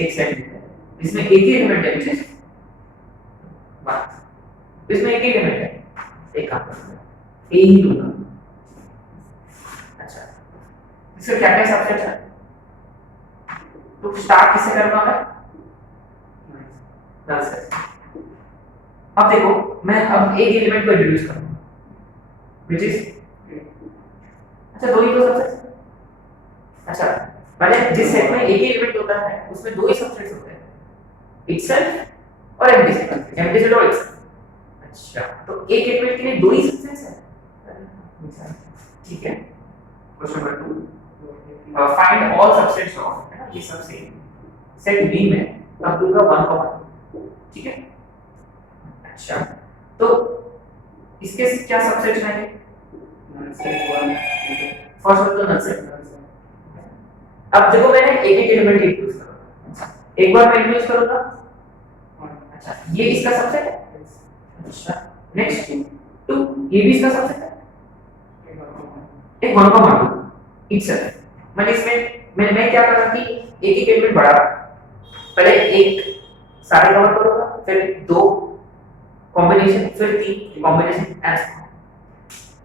एक सेट है इसमें एक ही एलिमेंट है, which is 1। इसमें एक ही एलिमेंट है, एक काम करते हैं ए ही दूंगा। अच्छा, इसका क्या क्या सबसेट है? तो स्टार्ट किससे करूंगा मैं? नल से। अब देखो मैं अब एक एलिमेंट को इंट्रोड्यूस करूंगा, which is अच्छा दो ही तो सबसेट। अच्छा मैंने जिस सेट में एक ही एलिमेंट होता है उसमें दो ही सबसेट्स होते हैं, itself और empty set, empty set और itself। अच्छा तो एक एलिमेंट के लिए दो ही सबसेट्स हैं, ठीक है। Question number 2, find all subsets of, है ना, ये सब सेम सेट बी में अब दूंगा 1 का 1, ठीक है। अच्छा तो इसके क्या सबसेट्स रहेंगे? फर्स्ट तो नल सेट। अब देखो मैंने एक एक एलिमेंट यूज करूंगा, एक बार मैं यूज करूंगा। अच्छा ये इसका सबसेट है। अच्छा नेक्स्ट 2, ये भी इसका सबसेट है, एक 1 का 2 itself। मैंने इसमें मैं क्या कर रहा थी, एक एक एलिमेंट बढ़ा, पहले एक सारे कवर करूंगा, फिर 2 कॉम्बिनेशन, फिर 3 कॉम्बिनेशन ऐसे।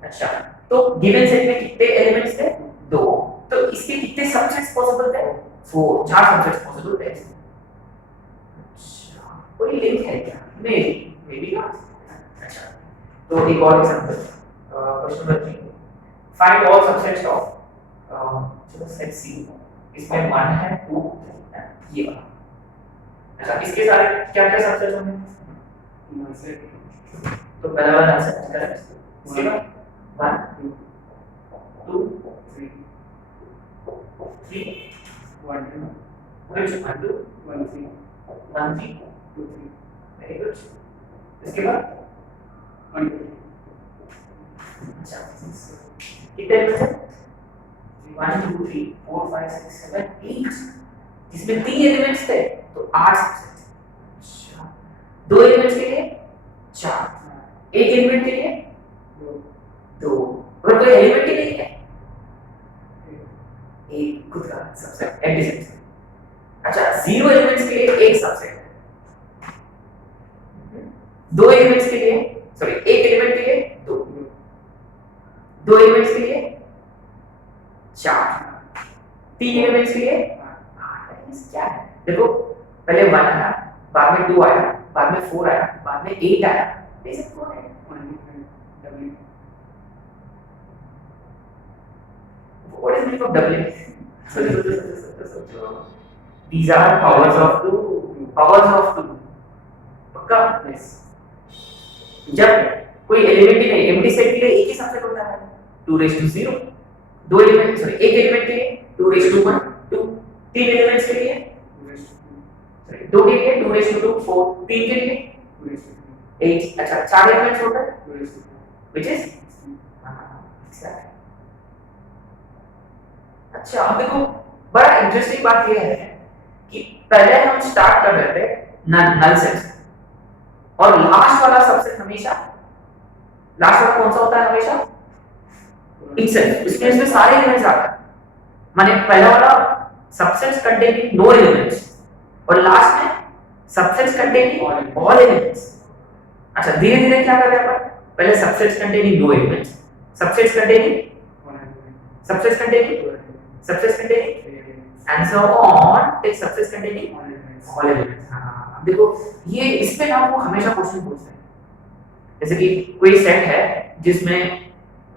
अच्छा तो गिवन सेट में कितने एलिमेंट्स थे? 2। तो इसके कितने सबसेट्स पॉसिबल थे? 4, 4 सबसेट्स पॉसिबल थे। अच्छा कोई लिंक है क्या? नहीं, मे बी नॉट। अच्छा तो एक और example, question number 3, find all subsets of चलो सेट सी, इसमें 1 है 2 3 है, ये वाला। अच्छा इसके सारे क्या क्या सबसेट्स होंगे? Null set. तो पहला वाला नल सेट करेक्ट, इसके बाद 1 2 3 1 2 1 2 1 3 1 3 2 3, वेरी गुड। इसके बाद 1 2। अच्छा कितने एलिमेंट्स हैं? 1 2 3 4 5 6 7 8, जिसमें 3 एलिमेंट्स थे तो 8 सबसेट। अच्छा 2 एलिमेंट्स के लिए 4, एक एलिमेंट के लिए 2, अगर कोई एलिमेंट के लिए है एक खुद का सबसेट, एम्प्टी सेट। अच्छा 0 एलिमेंट्स के लिए एक सबसेट, 2 एलिमेंट्स के लिए सॉरी एक एलिमेंट के लिए 2, 2 एलिमेंट्स के लिए 4, 3 एलिमेंट्स के लिए 8। क्या है देखो, पहले 1 आया, बाद में 2 आया, बाद में 4 आया, बाद में 8 आया, ये सब कौन है? What is the meaning of doubling? These are powers of 2, powers of 2। पक्का? Yes। जब कोई एलिमेंट ही नहीं, एम्प्टी सेट के लिए एक ही सबसेट होता है, 2⁻0। 2 एलिमेंट सॉरी एक एलिमेंट के लिए 2⁻1 2, 3 एलिमेंट्स के लिए सॉरी 2 के लिए 2⁻2 4, 3 के लिए 8। अच्छा 4 एलिमेंट्स होता है, which is exactly। अच्छा अब देखो बड़ा इंटरेस्टिंग बात यह है कि पहले हम स्टार्ट कर रहे थे नल सेट से, और लास्ट वाला सबसेट हमेशा, लास्ट वाला कौन सा होता है? हमेशा itself। इसमें सारे एलिमेंट्स आते हैं, माने पहला वाला सबसेट्स कंटेनिंग नो एलिमेंट्स, और लास्ट में सबसेट्स कंटेनिंग ऑल एलिमेंट्स। अच्छा धीरे धीरे क्या कर रहे हैं अपन, पहले subsets containing no elements, subsets containing subsets containing subsets containing and so on till subsets containing all elements. हां देखो ये इस पे ना वो हमेशा क्वेश्चन पूछते हैं, जैसे कि कोई सेट है जिसमें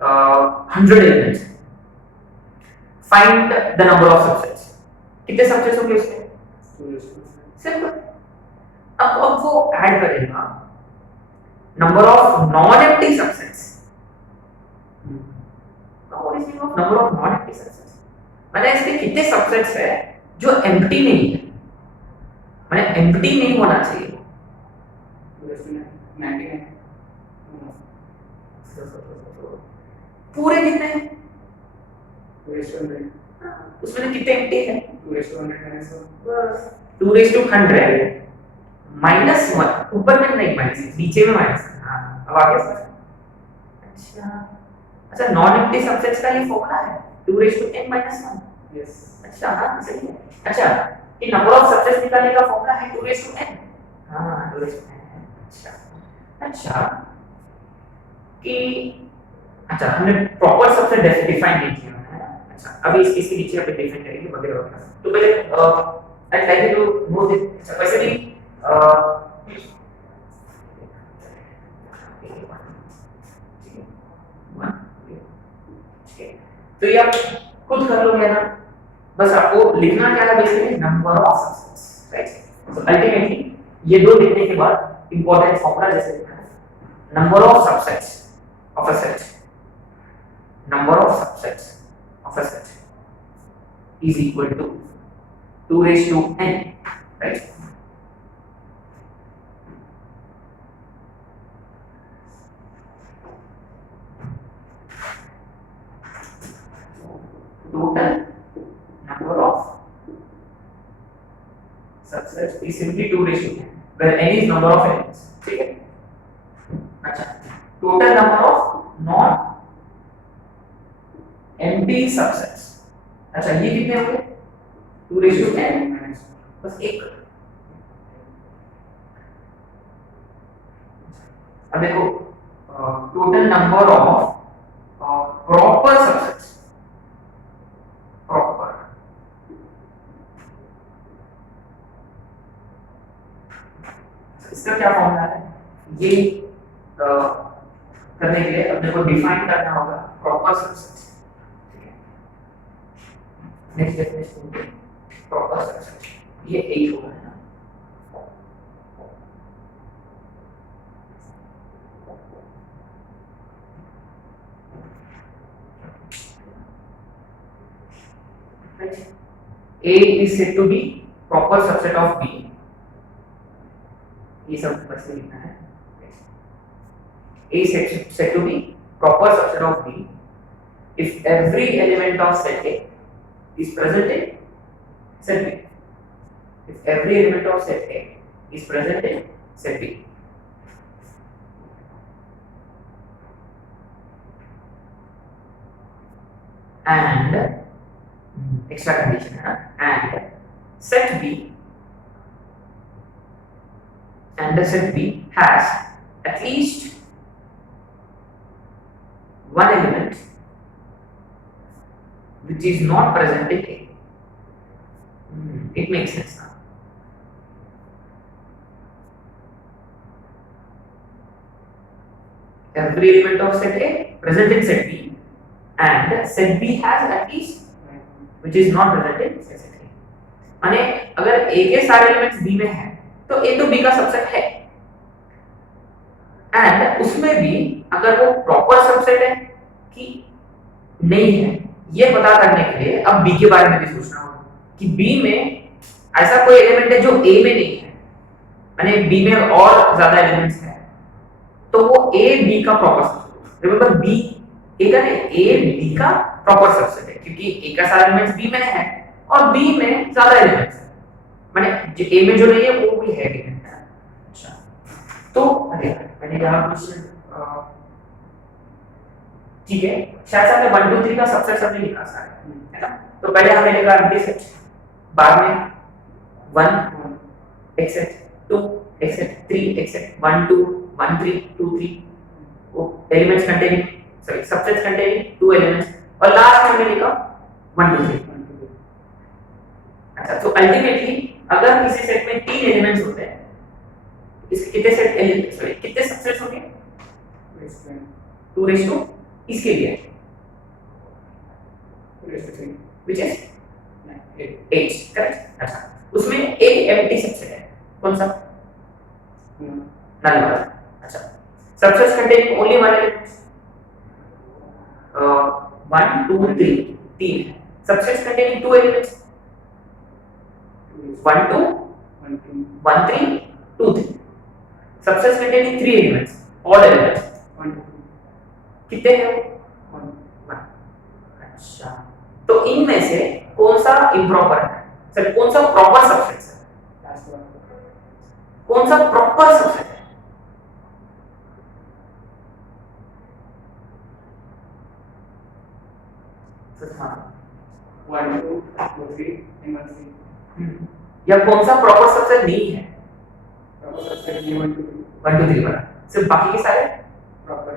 100 elements, find the number of subsets. कितने सबसेट्स होंगे उसमें? सिंपल। अब वो ऐड करेगा number of non empty subsets. What is meaning of number of non empty subsets? माने इसके कितने सबसेट्स है जो एम्प्टी नहीं है, माने एम्प्टी नहीं होना चाहिए। 99 पूरे कितने हैं? उसमें कितने एम्प्टी है? 2:100 माइनस 1, ऊपर में नहीं माइनस, नीचे में माइनस। हाँ अब आगे सर। अच्छा नॉन एम्प्टी सबसेट्स का ये फॉर्मूला है 2:n - 1। यस अच्छा हाँ सही है। अच्छा कि नंबर ऑफ सबसेट्स निकालने का फॉर्मूला है 2n। हाँ 2n। अच्छा अच्छा कि अच्छा हमने प्रॉपर सबसेट डिफाइन नहीं किया है। अच्छा अभी इसके नीचे अपन डिफाइन करेंगे वगैरह वगैरह। तो पहले I like to know this. अच्छा वैसे भी तो ये आप खुद कर लोगे ना, बस आपको लिखना क्या है basically number of subsets, right. तो अल्टीमेटली ये दो लिखने के बाद इंपॉर्टेंट फॉर्मूला जैसे लिखना है number of subsets of a set, number of subsets of a set is equal to 2 raised to n, right? Total number of subsets is simply 2 raised to n, where n is number of elements, ठीक है। अच्छा total number of non empty subsets, अच्छा ये कितने हो गए 2 raised to n, बस एक। अब देखो total number of proper subsets, proper इसका क्या फॉर्मूला है, ये करने के लिए अपने को डिफाइन करना होगा प्रॉपर सबसेट्स, ठीक है। नेक्स्ट डेफिनेशन प्रॉपर सबसेट ये 8 होगा ना। A is said to be proper subset of B, ये सब बस लिखना है। A is said to be proper subset of B if every element of set A is present in set B. If every element of set A is present in set B. And extra condition है, and set B and the set B has at least one element which is not present in A. It makes sense now. Every element of set A present in set B and set B has at least which is not present in set A. माने अगर A के सारे elements B में हैं तो A तो B का subset है, एंड उसमें भी अगर वो प्रॉपर सबसेट है कि नहीं है ये पता करने के लिए अब B के बारे में भी सोचना होगा कि B में ऐसा कोई एलिमेंट है जो A में नहीं है, माने B में और ज्यादा एलिमेंट्स हैं तो वो A B का proper subset. Remember B A का नहीं, A B का प्रॉपर सबसेट है क्योंकि A का सारे एलिमेंट्स B में है और B में ज्यादा एलिमेंट्स हैं, माने जो A में जो नहीं है वो भी है B में। अच्छा तो अरे मैंने यहाँ कुछ ठीक है शायद हमने 1 2 3 का सबसेट सब नहीं लिखा सारे, है ना। तो पहले हमने लिखा एम्प्टी सेट, बाद में 1 एक सेट, 2 एक सेट, 3 एक सेट, 1 2 1 3 2 3 वो elements containing sorry subsets containing 2 elements, और लास्ट में हमने लिखा 1 2 3। अच्छा तो अल्टीमेटली अगर किसी सेट में 3 एलिमेंट्स होते हैं इसके कितने सेट एलिमेंट्स सॉरी कितने सबसेट्स होंगे 2 रेज़ टू इसके लिए which is 8, करेक्ट। अच्छा उसमें एक एम्प्टी सबसेट है, कौन सा नल वाला। अच्छा subsets containing only one element 1 2 3 3 है, subsets containing 2 elements 1 2 1 3 2 3, subsets containing 3 elements odd elements कितने हैं 1। अच्छा तो इनमें से कौन सा इम्प्रॉपर है, सर कौन सा प्रॉपर सबसेट है, कौन सा प्रॉपर सबसेट है। सर हाँ 1 2 3 1 3 या कौन सा प्रॉपर सबसेट नहीं है? प्रॉपर सबसेट ये 1 2 1 2 3 वाला, सिर्फ बाकी के सारे प्रॉपर।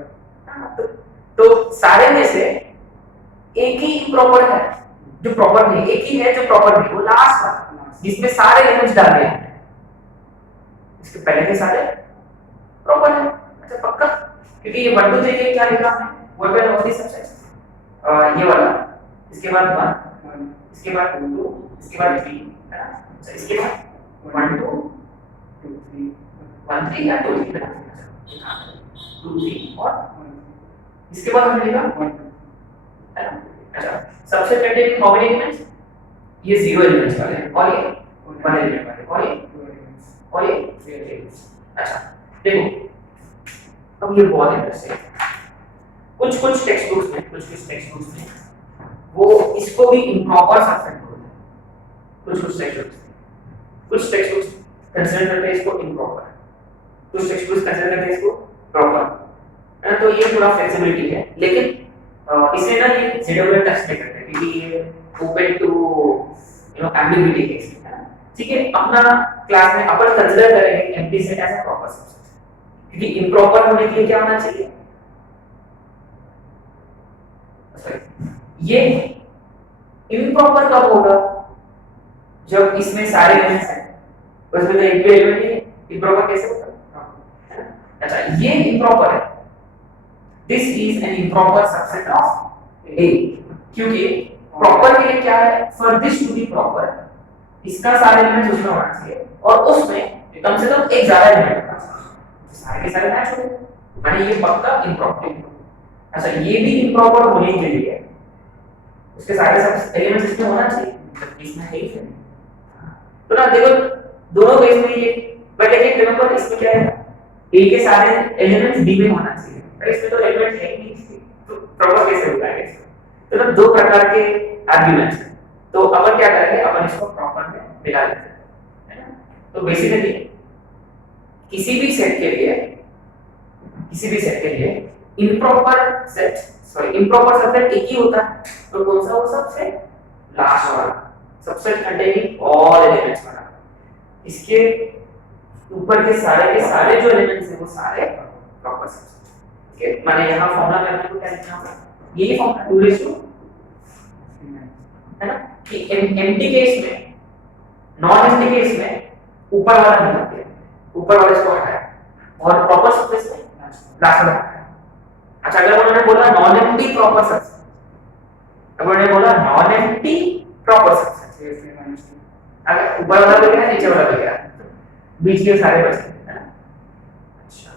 तो सारे में से एक ही इम्प्रॉपर है जो प्रॉपर नहीं, एक ही है जो प्रॉपर नहीं, वो लास्ट वाला जिसमें सारे एलिमेंट्स डाल दिए हैं। इसके पहले के सारे प्रॉपर है। अच्छा पक्का, क्योंकि ये 1 2 3 के क्या लिखा है, what are all the subsets, ये वाला, इसके बाद 1, इसके बाद 2, इसके बाद 3 है ना। अच्छा इसके बाद 1 2 2 3 1 3 या 2 3 है ना, 2 3 और इसके बाद हमने लिखा 1 है ना। अच्छा सबसे कंटेनिंग हाउ मेनी एलिमेंट्स, ये 0 एलिमेंट्स वाले हैं और ये 1 एलिमेंट वाले और ये 2 एलिमेंट्स और ये 3 एलिमेंट्स। अच्छा देखो अब ये बहुत इंटरेस्टिंग है, कुछ टेक्स्ट बुक्स में वो इसको भी इम्प्रॉपर सबसेट बोलते हैं। कुछ टेक्स्ट बुक्स कंसीडर करते हैं इसको इम्प्रॉपर, कुछ टेक्स्ट बुक्स कंसीडर करते हैं इसको प्रॉपर है। तो ये थोड़ा फ्लेक्सिबिलिटी है, लेकिन इसे ना ये ZWF टच नहीं करते क्योंकि ये ओपन टू एम्बिग्युइटी केस है ना। ठीक है, अपना क्लास में अपन कंसीडर करेंगे empty set as a proper subset, क्योंकि इम्प्रॉपर होने के लिए क्या होना चाहिए, ये इम्प्रॉपर कब होगा, जब इसमें सारे एलिमेंट्स हैं, उसमें तो एक भी एलिमेंट नहीं है, इम्प्रॉपर कैसे होगा। अच्छा ये इम्प्रॉपर है, this is an improper subset of A, क्योंकि प्रॉपर के लिए क्या है, for this to be proper इसका सारे एलिमेंट्स उसमें होना चाहिए और उसमें कम से कम एक ज्यादा एलिमेंट होना चाहिए, सारे के सारे मैच हो गए, माने ये पक्का इम्प्रॉपर है। अच्छा ये भी इम्प्रॉपर होने के लिए उसके सारे सब एलिमेंट्स इसमें होना चाहिए, जबकि इसमें है ही नहीं। तो ना देखो दोनों केस में ये, बट लेकिन रिमेंबर इसमें क्या है, ए के सारे एलिमेंट्स बी में होना चाहिए, पर इसमें तो एलिमेंट है ही नहीं, तो प्रॉपर कैसे होगा ये। तो ना दो प्रकार के आर्गुमेंट्स हैं, तो अपन क्या करेंगे, अपन इसको प्रॉपर में मिला लेते हैं, है ना। तो बेसिकली किसी भी सेट के लिए इम्प्रॉपर सबसेट एक ही होता है, तो कौन सा वो सबसेट, लास्ट वाला सबसेट कंटेनिंग ऑल एलिमेंट्स वाला। इसके ऊपर के सारे जो एलिमेंट्स हैं वो सारे प्रॉपर सबसेट। ठीक है, माने यहां फॉर्मूला में आपको क्या लिखना होगा, यही फॉर्मूला 2 है ना, कि एम्प्टी केस में, नॉन एम्प्टी केस में ऊपर वाला नहीं होता, ऊपर वाले इसको हटाया और प्रॉपर सबसेट में लास्ट वाला हटाया। अच्छा अगर उन्होंने बोला नॉन एम्प्टी प्रॉपर सबसेट, अगर उन्होंने बोला नॉन एम्प्टी प्रॉपर सबसेट, अगर ऊपर वाला भी गया नीचे वाला भी गया, बीच के सारे बच गए, है ना। अच्छा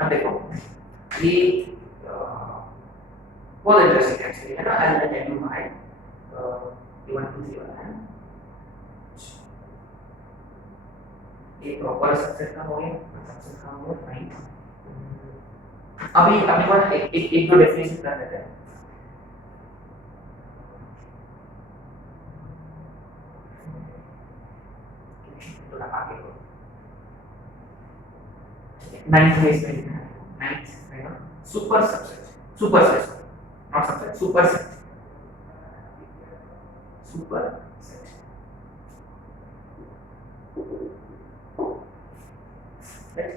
अब देखो ये बहुत इंटरेस्टिंग एक्चुअली है ना, I will tell you why ये 1 2 3 वाला है। ये प्रॉपर सबसेट का हो गया, सबसेट का हो गया, फाइन। अभी बात एक दो डेफिनेशन कर लेते हैं। थोड़ा आगे हो, 9th में इसमें लिखा है, 9th है ना, super set not subset, super set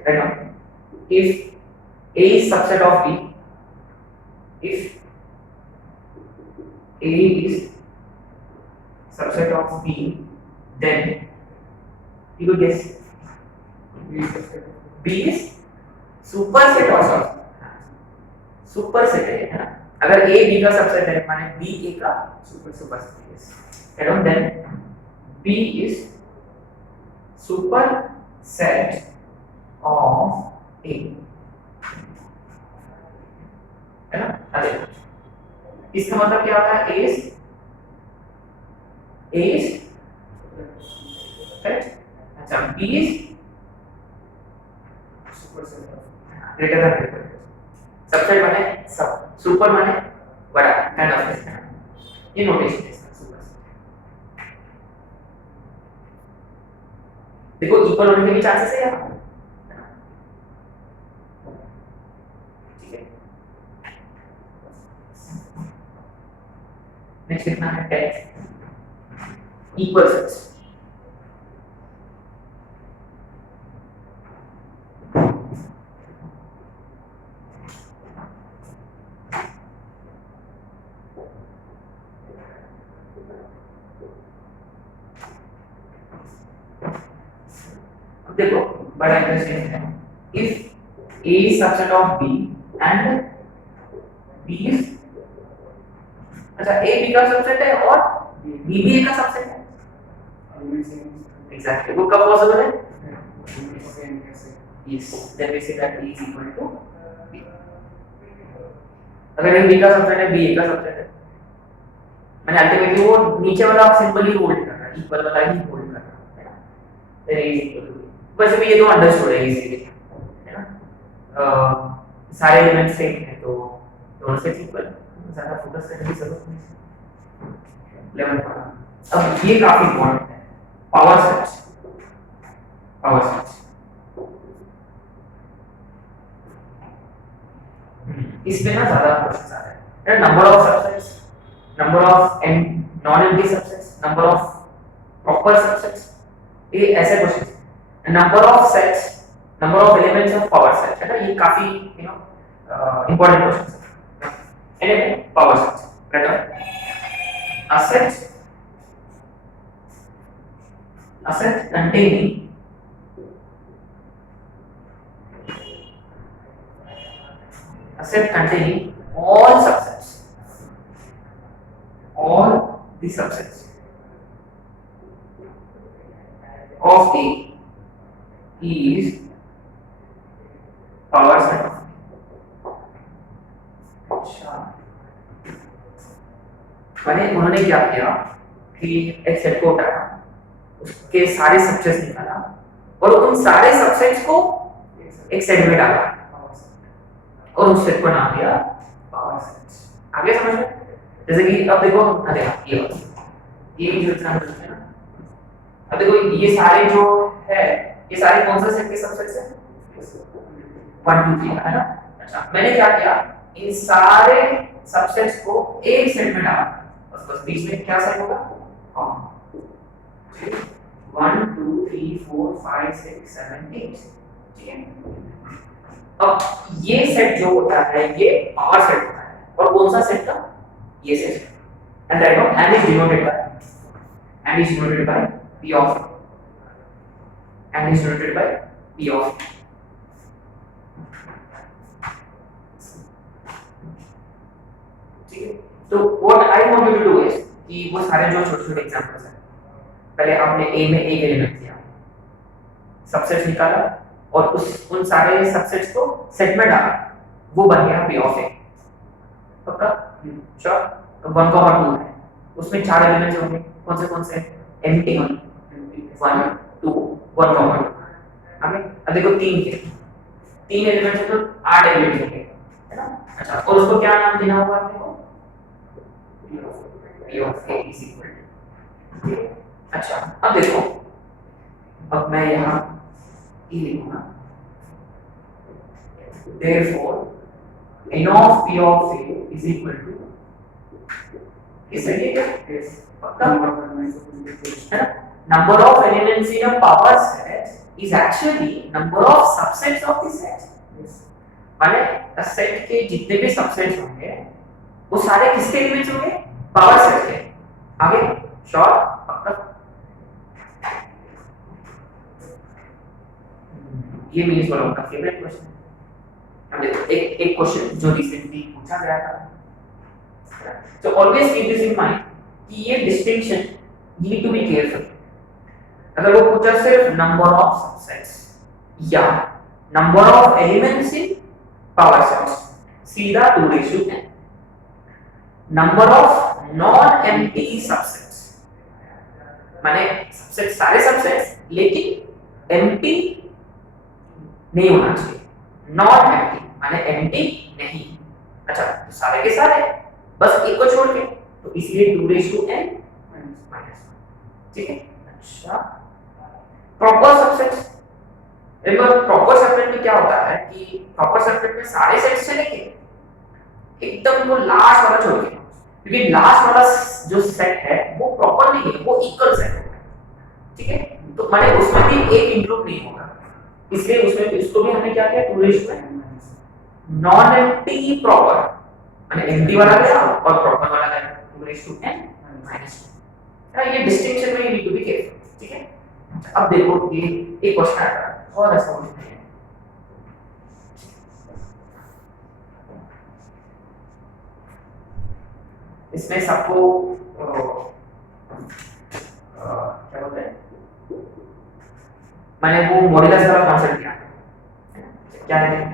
right now, if A is subset of B, if A is subset of B, then you will guess B is superset of superset है ना। अगर A B का subset है माने B A का superset है, then B is superset of A, है ना। अरे इसका मतलब क्या होता है, A is करेक्ट। अच्छा B is greater than subset माने सब, सुपर माने बड़ा, काइंड ऑफ ये नोटेशन है इसका सुपर। देखो इक्वल होने के भी चांसेस है यहाँ, ठीक है। नेक्स्ट कितना है 10, इक्वल सेट्स। देखो बड़ा इंटरेस्टिंग है, if A is subset of B and B is, अच्छा A B का सबसेट है और B भी A का सबसेट है, एग्जैक्टली, वो कब पॉसिबल है? Yes, then we say that A is equal to B। अगर A B का सबसेट है, B A का सबसेट है, मैंने अल्टीमेटली वो नीचे वाला सिंबल ही होल्ड कर रहा है, इक्वल वाला ही होल्ड कर रहा है ना, then A is equal to B। वैसे भी ये तो अंडरस्टूड है इजीली, है ना, सारे एलिमेंट्स सेम है तो दोनों से इक्वल, ज्यादा फोकस करने की जरूरत नहीं। लेवल पढ़ा। अब ये काफी इंपॉर्टेंट है, पावर सेट्स। पावर सेट्स इसमें ना ज्यादा क्वेश्चंस आ रहे हैं, number of subsets, number of non empty subsets, number of proper subsets, ये ऐसे questions, number of sets, number of elements of power set, है ना, ये काफी इंपॉर्टेंट क्वेश्चंस है। Anyway power sets, better a set containing all subsets, all the subsets of A is power set of A। अच्छा, मैंने उन्होंने क्या किया कि एक सेट को उठाया, उसके सारे सबसेट्स निकाला और उन सारे सबसेट्स को एक सेट में डाला और उस सेट को नाम दिया पावर सेट्स। आगे समझ में? जैसे कि अब देखो, ये जो एग्जांपल है ना, अब देखो ये सारे जो है, ये सारे कौन से सेट के सबसेट्स हैं? 1 2 3 है ना। अच्छा, मैंने क्या किया, इन सारे सबसेट्स को एक सेट में डाला, बस बीच में क्या सेट होगा? कॉमा। 1 2 3 4 5 6 7 8, ठीक है। अब ये सेट जो होता है ये पावर सेट होता है, और कौन सा सेट था? ये set, and that one and is denoted by p of, p of. ठीक है, तो what I want you to do is कि वो सारे जो छोटे-छोटे एग्जांपल्स हैं, पहले आपने A में एक एलिमेंट लिया, सबसेट निकाला और उन सारे सबसेट्स को सेट में डाला, वो बन गया P ऑफ A। पक्का? श्योर? 1 2 है, उसमें 4 एलिमेंट्स होंगे, कौन से? एम्प्टी 1 2 1 2। आगे अब देखो 3 एलिमेंट्स हैं तो 8 एलिमेंट्स होंगे, है ना। अच्छा, और उसको क्या नाम देना होगा आपने को? P of A is equal to. अच्छा, अब देखो, अब मैं यहाँ E लिखूंगा, therefore n of P of A is equal to, इस सही है क्या? Yes, पक्का? है ना? Number of elements in a power set is actually number of subsets of the set। Yes, माने सेट के जितने भी सबसेट्स होंगे वो सारे किसके एलिमेंट्स होंगे? पावर सेट के। आगे श्योर? पक्का? ये मेरी सॉल्व का फेवरेट क्वेश्चन है। अब देखो एक क्वेश्चन जो रिसेंटली पूछा गया था, तो always keep this in mind कि ये distinction you need to be careful. अगर वो पूछा सिर्फ नंबर ऑफ सबसेट्स या number of elements in power sets, सीधा 2:n। Number of non empty subsets, माने सबसेट सारे सबसेट्स लेकिन एम्प्टी नहीं होना चाहिए, नॉट एम्प्टी माने एम्प्टी नहीं। अच्छा, तो सारे के सारे बस एक को छोड़ के, तो इसलिए 2:n -1, ठीक है। अच्छा, proper subsets, remember proper subset में क्या होता है कि प्रॉपर सबसेट में सारे सेट्स चलेंगे, एकदम वो लास्ट वाला छोड़ के क्योंकि लास्ट वाला जो सेट है वो प्रॉपर नहीं है, वो इक्वल सेट है, ठीक है। तो माने उसमें भी एक इंक्लूड नहीं होगा, इसलिए उसमें इसको भी हमने क्या किया, 2 में नॉन एम्प्टी प्रॉपर, माने एम्प्टी वाला गया और प्रॉपर वाला गया, 2n -2। ये डिस्टिंक्शन में you need to be careful, ठीक है। अब देखो ये एक क्वेश्चन आ रहा है और ऐसा कुछ नहीं है, इसमें सबको क्या बोलते हैं, मैंने वो मॉड्यूलस वाला कॉन्सेप्ट किया, क्या है,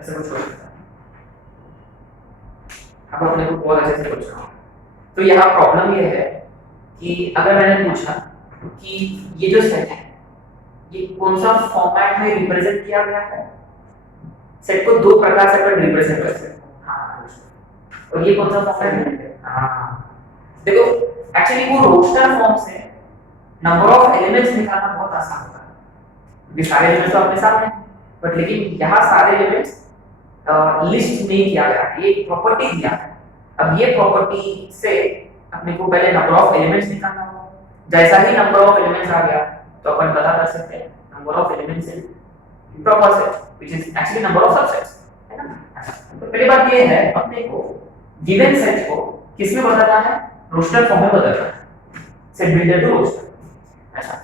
ऐसा कुछ हो सकता है। अब अपने को बहुत अच्छे से पूछना होगा। तो यहाँ प्रॉब्लम ये है कि अगर मैंने पूछा कि ये जो सेट है ये कौन सा फॉर्मेट में रिप्रेजेंट किया गया है, सेट को दो प्रकार से अपन रिप्रेजेंट कर सकते हैं, हाँ, और ये कौन सा फॉर्मेट है, हाँ, देखो एक्चुअली वो रोस्टर फॉर्म से नंबर ऑफ एलिमेंट्स निकालना बहुत आसान होता है, ये सारे एलिमेंट्स तो अपने सामने हैं, बट लेकिन यहाँ सारे एलिमेंट्स लिस्ट नहीं किया गया, ये प्रॉपर्टी दिया है। अब ये प्रॉपर्टी से अपने को पहले नंबर ऑफ एलिमेंट्स निकालना होगा, जैसा ही नंबर ऑफ एलिमेंट्स आ गया तो अपन पता कर सकते हैं number of elements in proper set which is actually number of subsets, है ना। तो पहली बात ये है अपने को गिवन सेट को किस में बदलना है, रोस्टर फॉर्म में बदलना है, सेट बिल्डर टू रोस्टर। अच्छा,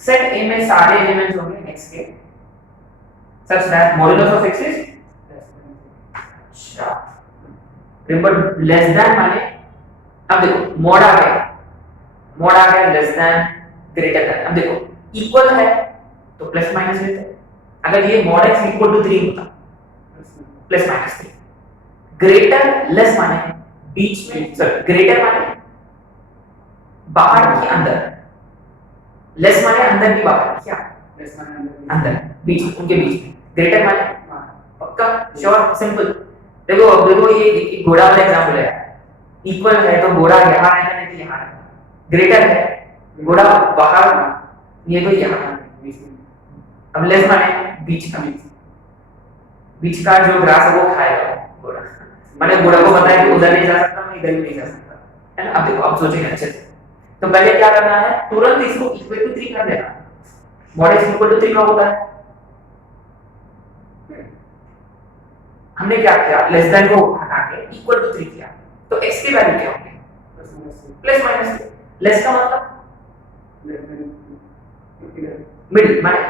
सेट ए में सारे एलिमेंट्स होंगे x के such that modulus of x is, अच्छा, रिमेंबर लेस देन माने, अब देखो मॉड आ गया लेस देन ग्रेटर देन, अब देखो इक्वल है तो प्लस माइनस लेते हैं, अगर ये मॉड x इक्वल टू 3 होता प्लस माइनस 3, ग्रेटर लेस माने बीच में, सॉरी ग्रेटर माने बाहर की अंदर, लेस माने अंदर की बाहर, क्या लेस माने अंदर बीच, उनके बीच में, ग्रेटर माने पक्का श्योर सिंपल। देखो अब देखो ये घोड़ा वाला एग्जांपल है, इक्वल है तो घोड़ा यहाँ आएगा नहीं तो यहाँ आएगा, ग्रेटर है घोड़ा बाहर, ये तो यहाँ, अब लेस माने बीच का, बीच का जो ग्रास है वो खाएगा घोड़ा, माने घोड़ा को पता है कि उधर नहीं जा सकता, मैं इधर भी नहीं जा सकता, है ना। अब देखो अब सोचेंगे अच्छे से, तो पहले क्या करना है, तुरंत इसको इक्वल टू 3 कर देना, मॉड x इक्वल टू 3 का होता है, हमने क्या किया, लेस देन को हटा के इक्वल टू 3 किया, तो x की वैल्यू क्या होगी, प्लस माइनस, लेस का मतलब मिडिल माने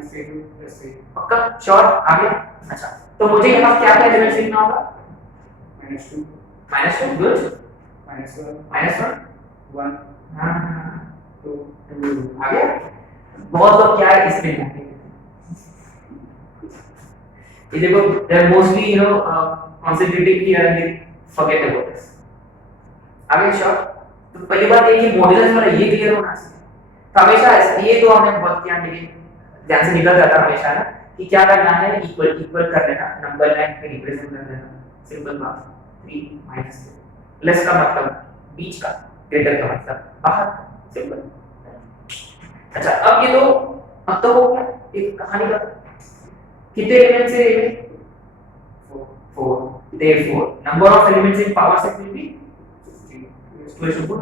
-3 पक्का श्योर आ गया। अच्छा, तो मुझे यहाँ क्या क्या एलिमेंट्स लिखना होगा, -2 गुड, -1 1 हाँ 2 2 आ गया। बहुत लोग क्या है इसमें हैं, ये देखो they are mostly concentrating here and forget about this, आगे श्योर। तो पहली बात ये कि मॉड्यूलस वाला ये क्लियर होना चाहिए, तो हमेशा ये तो हमने बहुत किया लेकिन ध्यान से निकल जाता हमेशा ना, कि क्या करना है, इक्वल इक्वल कर लेना, नंबर लाइन पे रिप्रेजेंट कर लेना, सिंपल बात, 3 माइनस, लेस का मतलब बीच का, ग्रेटर का मतलब बाहर, सिंपल। अच्छा अब ये तो अब तो हो गया एक कहानी का, कितने एलिमेंट्स है ये, 4, therefore number of elements in power set will be 2/4,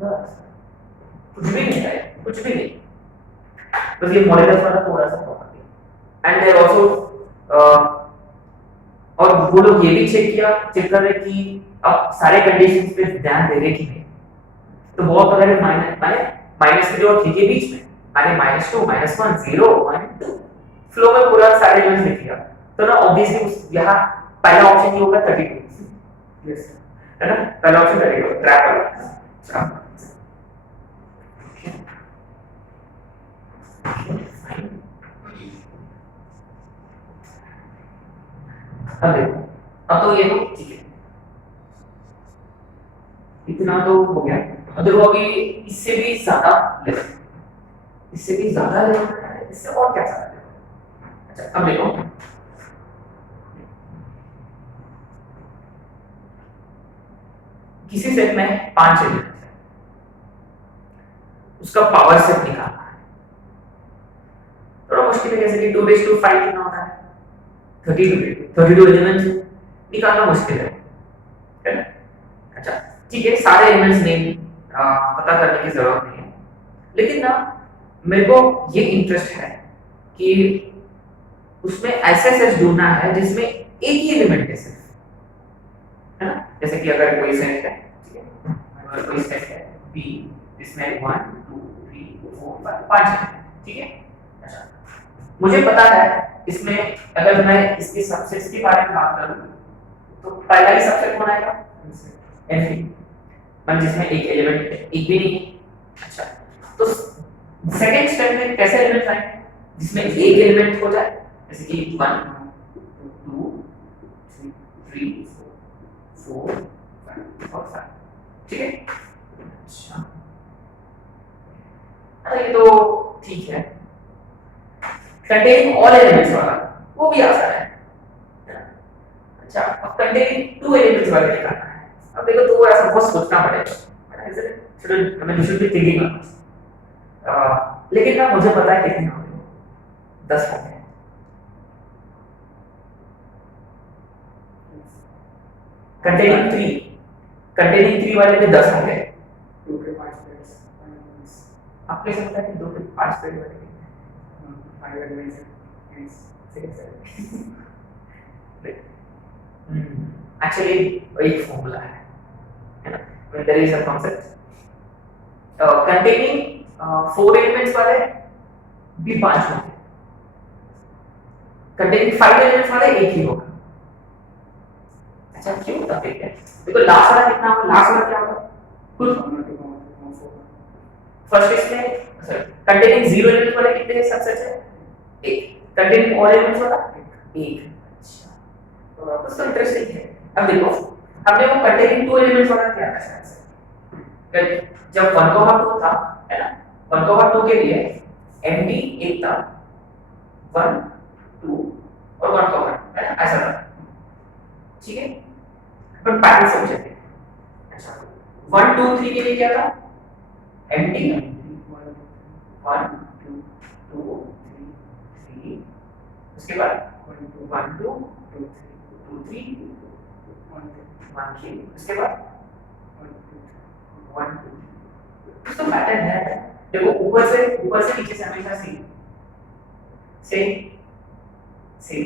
बस कुछ भी नहीं है, कुछ भी नहीं, बस ये मॉड्यूलस वाला थोड़ा सा प्रॉपर्टी। एंड देयर आल्सो और वो लोग ये भी चेक कर रहे कि अब सारे कंडीशंस पे ध्यान दे रहे कि नहीं, तो बहुत अगर माइनस के और 3 के बीच में माने -2 -1 0 1 2 फ्लो में पूरा सारे एलिमेंट्स लिख लिया, तो ना ऑब्वियसली यहाँ पहला ऑप्शन ये होगा 32, यस है ना, पहला ऑप्शन 32 ट्रैक वाला। अब देखो, अब तो ये तो ठीक है, इतना तो हो गया। अब देखो अभी इससे भी ज्यादा लेवल, इससे भी ज्यादा लेवल है, इससे और क्या ज्यादा लेवल, अच्छा अब देखो, किसी सेट में 5 एलिमेंट्स है, उसका पावर सेट निकालना है। थोड़ा मुश्किल है, जैसे कि 2 5 कितना होता है, 32 एलिमेंट्स निकालना मुश्किल है ना? अच्छा ठीक है, सारे एलिमेंट्स नेम पता करने की जरूरत नहीं है, लेकिन ना मेरे को ये इंटरेस्ट है कि उसमें ऐसे सेट्स ढूंढना है जिसमें एक ही एलिमेंट है सिर्फ, है ना? जैसे कि अगर कोई सेट है, ठीक है, अगर कोई सेट है बी जिसमें 1 2 3 4 5 है, ठीक है। अच्छा मुझे पता है इसमें अगर मैं इसके सबसेट्स के बारे में बात करूं तो पहला ही सबसेट कौन आएगा, एन मान जिसमें एक एलिमेंट एक भी नहीं है। अच्छा तो सेकंड स्टेप में कैसे एलिमेंट आएंगे जिसमें एक एलिमेंट हो जाए, जैसे कि 1 2 3 4 5 और 5, ठीक है। अच्छा अरे ये तो ठीक है, कंटेनिंग ऑल एलिमेंट्स वाला वो भी आसान है ना? अच्छा अब कंटेनिंग 2 एलिमेंट्स वाला निकालना है। अब देखो तो ऐसा बहुत सोचना पड़ेगा, यू शुड बी थिंकिंग, लेकिन ना मुझे पता है कितने होंगे, 10 होंगे। कंटेनिंग 3 वाले में 10 होंगे। 2 के 5 पेयर्स, आप कैसे पता है कि 2 के 5 पेड़ वाले 5 एलिमेंट्स, 6 एक्चुअली एक फॉर्मूला है ना, when there is a concept containing 4 elements वाले भी 5 होंगे, containing 5 elements वाले एक ही होगा। अच्छा क्यों होता है, देखो लास्ट वाला कितना होगा, लास्ट वाला क्या होगा, खुद फर्स्ट इसमें सॉरी containing 0 elements वाले कितने सबसेट है, एक, containing all elements वाला एक। अच्छा तो इंटरेस्टिंग है। अब देखो हमने वो containing 2 elements वाला किया था शायद से, जब 1,2 था है ना, 1,2 के लिए md एक था 1 2 और 1 है ना, ऐसा था, ठीक है। अपन पैटर्न समझेंगे। अच्छा 1 2 3 के लिए क्या था, md 1 2 3 उसके बाद 1 2 2 3 1 3 उसके बाद 1 2, तो पैटर्न है। देखो ऊपर से नीचे से हमेशा सेम सेम,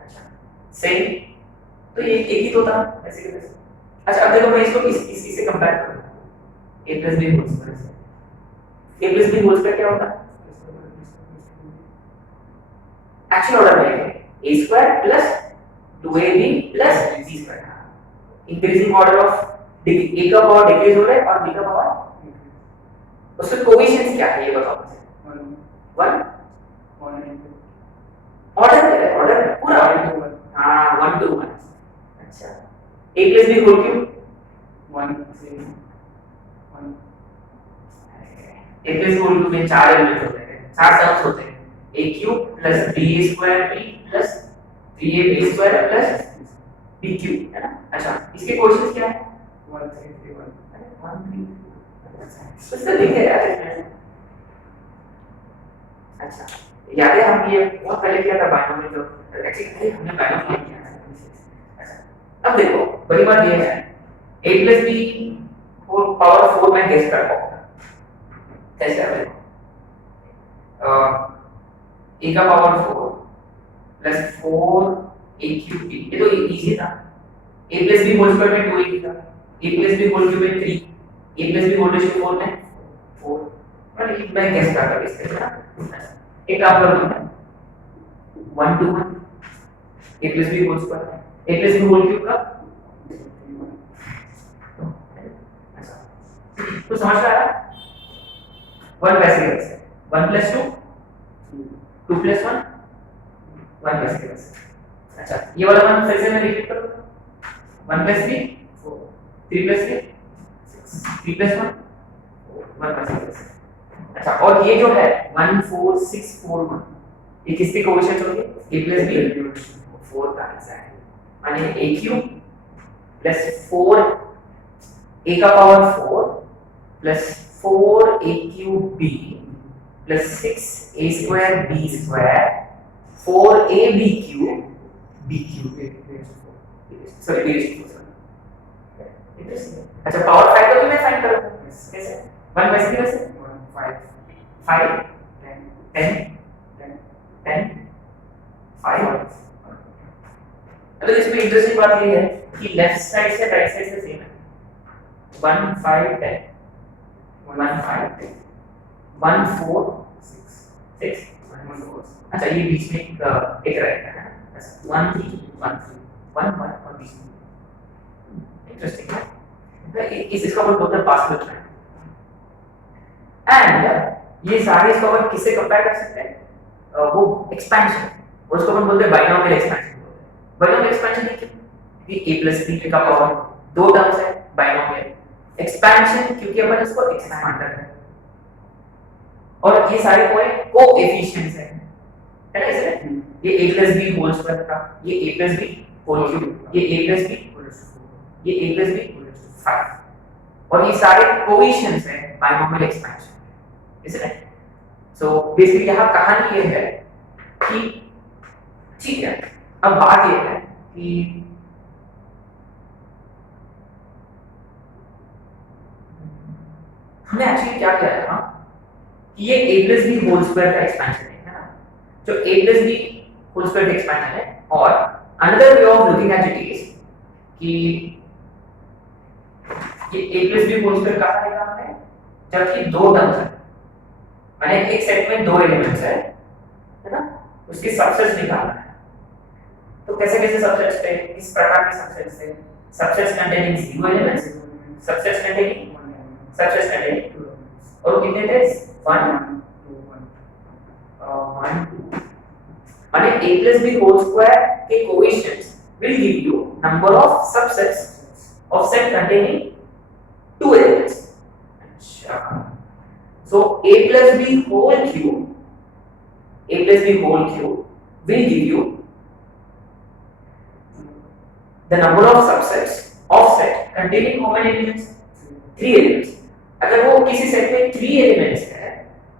अच्छा सेम, तो ये एक ही तो था ऐसे के वैसे। अच्छा अब देखो मैं इसको इसी से कंपेयर करूं, a plus b whole square से, a plus b whole square क्या होता है, एक्चुअल ऑर्डर में a square plus 2ab plus b square, increasing order of a का पावर डिक्रीज हो रहा है और b का पावर, उसके कोएफिशिएंट्स क्या है ये बताओ मुझे। 1 ऑर्डर पूरा हां 1 2 1। अच्छा a plus b whole cube 1 a plus whole cube में 4 एलिमेंट होते हैं, 4 टर्म्स होते हैं, a cube plus b square b plus 3ab square plus b cube, है ना। अच्छा इसके कोएफिशिएंट्स क्या है, 1 3 3 1 3 इससे लिखे यार इसमें। अच्छा याद है हम ये बहुत पहले किया था बायनोमियल, तो एक्चुअली हमने बायनोमियल किया था। अच्छा अब देखो बड़ी बात ये है a plus b को पावर 4 में गेस कर पाऊंगा कैसे, है देखो a का power 4 plus 4 a cube b, ये तो इजी था, a plus b whole square में 2 a था, a plus b whole cube में 3, a plus b whole ratio 4 में 4, मतलब मैं गेस कर रहा हूं इसके ना। एक काम करो 1 2 1 a plus b whole square, a plus b whole cube का, तो समझ में आया 1 वैसे कैसे 1 प्लस 2 2 प्लस 1 1 वैसे कैसे। अच्छा ये वाला 1 फिर से मैं रिपीट करूंगा 1 प्लस 3 4 3 प्लस 3 6 3 प्लस 1 1 वैसे कैसे। अच्छा और ये जो है 1 4 6 4 1 ये किसकी कोएफिशिएंट होगी a plus b 4 का आंसर है माने a cube plus 4 a का power 4 plus 4a cube b plus 6a square b square 4ab cube b cube sorry b raised to 4 अच्छा पावर 5 को भी मैं फाइंड करूंगा कैसे 1 वैसे की वैसे 5 10 5 तो इसमें इंटरेस्टिंग बात ये है कि लेफ्ट साइड से राइट साइड से सेम है 1 5 10 1 5 10 1 4 6 अच्छा ये बीच में एक रहेगा ना 1 3 1 1 1 और बीच में इंटरेस्टिंग है इसका बोलते हैं पास में एंड ये सारे इसको अपन किससे कंपेयर कर सकते हैं वो एक्सपेंशन उसको अपन बोलते हैं बाइनोमियल एक्सपेंशन बाइनोमियल एक्सपेंशन है क्योंकि a plus b का पावर दो टर्म्स है बाइनोमियल एक्सपेंशन क्योंकि अपन इसको एक्सपेंड कर रहे हैं और ये सारे कोएफिशिएंट्स हैं है ना इसमें ये a plus b whole square था ये a plus b whole cube ये a plus b ये a plus b 5 और ये सारे कोएफिशिएंट्स हैं बाइनोमियल एक्सपेंशन इसलिए सो बेसिकली यहाँ कहानी ये है कि ठीक है अब बात ये है कि हमने एक्चुअली क्या किया था कि ये a plus b whole square का एक्सपेंशन है ना जो a plus b whole square का एक्सपेंशन है और another way of looking at it is कि ये a plus b whole square कहाँ लिखा हमने जबकि दो टर्म्स है माने एक सेट में दो एलिमेंट्स है ना उसके सबसेट्स निकालना है तो कैसे कैसे सबसेट्स पे इस प्रकार के सबसेट्स से subsets containing zero elements subsets containing और वो कितने थे 1 2 माने a plus b whole square के coefficients will give you number of subsets of set containing two elements अच्छा so a plus b whole cube will give you the number of subsets of set containing how many elements 3 elements अगर वो किसी set में 3 elements है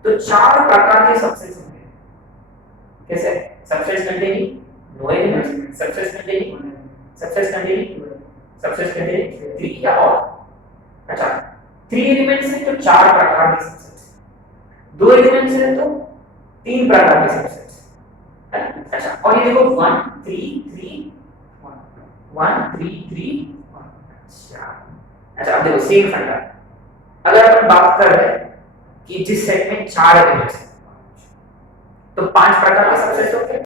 तो 4 प्रकार के subsets होंगे कैसे subsets containing no elements subsets containing 3 या और अच्छा 3 एलिमेंट्स है तो 4 प्रकार के सबसेट्स 2 एलिमेंट्स है तो 3 प्रकार के सबसेट्स अच्छा और ये देखो 1 3 3 1 3 3 अच्छा अब देखो सेम फंडा अगर अपन बात कर रहे हैं कि जिस सेट में 4 एलिमेंट्स हैं तो 5 प्रकार के सबसेट्स होंगे